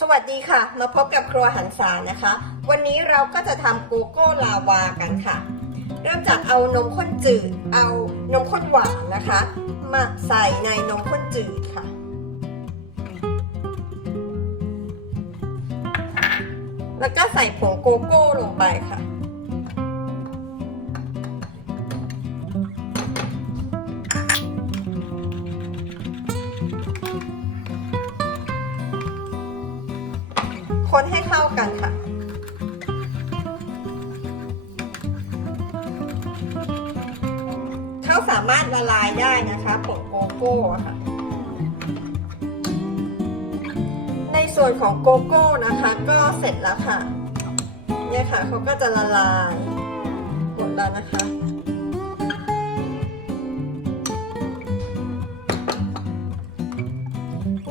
สวัสดีค่ะ มาพบกับครัวหันษานะคะ วันนี้เราก็จะทำโกโก้ลาวากันค่ะ เริ่มจากเอานมข้นจืด เอานมข้นหวานนะคะ มาใส่ในนมข้นจืดค่ะ แล้วก็ใส่ผงโกโก้ลงไปค่ะ คนให้เข้ากันค่ะเขาสามารถละลายได้นะคะผงโกโก้ค่ะ ในส่วนของโกโก้นะคะ ก็เสร็จแล้วค่ะ เนี่ยค่ะเขาก็จะละลายหมดแล้วนะคะ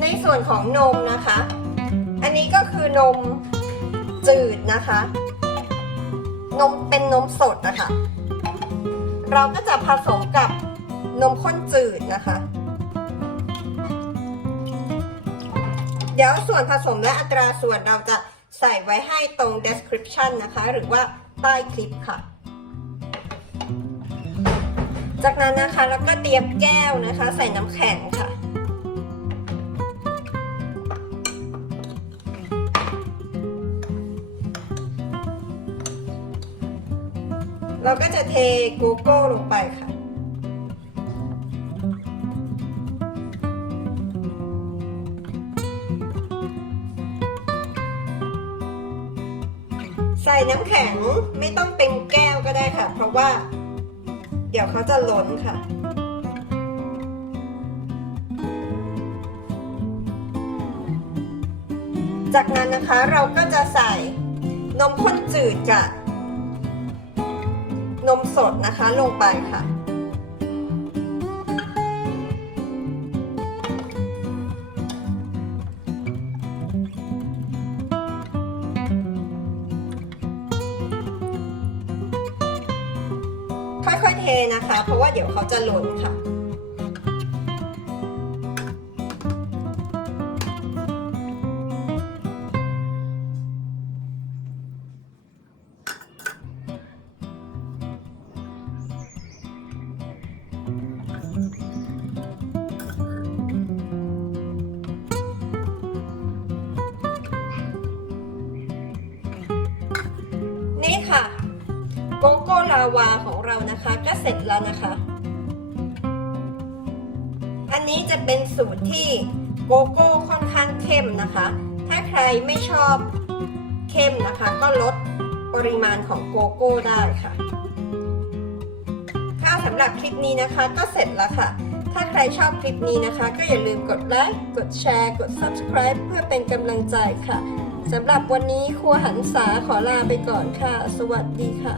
ในส่วนของนมนะคะ อันนี้ก็คือนมจืดนะคะ นมเป็นนมสดนะคะ เราก็จะผสมกับนมข้นจืดนะคะ เดี๋ยวส่วนผสมและอัตราส่วนเราจะใส่ไว้ให้ตรง description นะคะ หรือว่าใต้คลิปค่ะ จากนั้นนะคะเราก็เตรียมแก้วนะคะ ใส่น้ำแข็งค่ะ เราก็จะเทโกโก้ลงไปค่ะ ใส่น้ำแข็งไม่ต้องเต็มแก้วก็ได้ค่ะ เพราะว่า เดี๋ยวเขาจะล้นค่ะจากนั้นนะคะเราก็จะใส่นมข้นจืดกับ นมสดนะคะลงไปค่ะ ค่อยๆเทนะคะ เพราะว่าเดี๋ยวเขาจะหล่นค่ะาวาของเรานะคะก็เสร็จแล้วนะคะ อันนี้จะเป็นสูตรที่โกโก้ค่อนข้างเข้มนะคะ ถ้าใครไม่ชอบเข้มนะคะ ก็ลดปริมาณของโกโก้ได้ค่ะค่ะสำหรับคลิปนี้นะคะก็เสร็จแล้วค่ะ ถ้าใครชอบคลิปนี้นะคะ ก็อย่าลืมกดไลค์ กดแชร์ กด subscribe เพื่อเป็นกำลังใจค่ะสำหรับวันนี้ครัวหันษาขอลาไปก่อนค่ะ สวัสดีค่ะ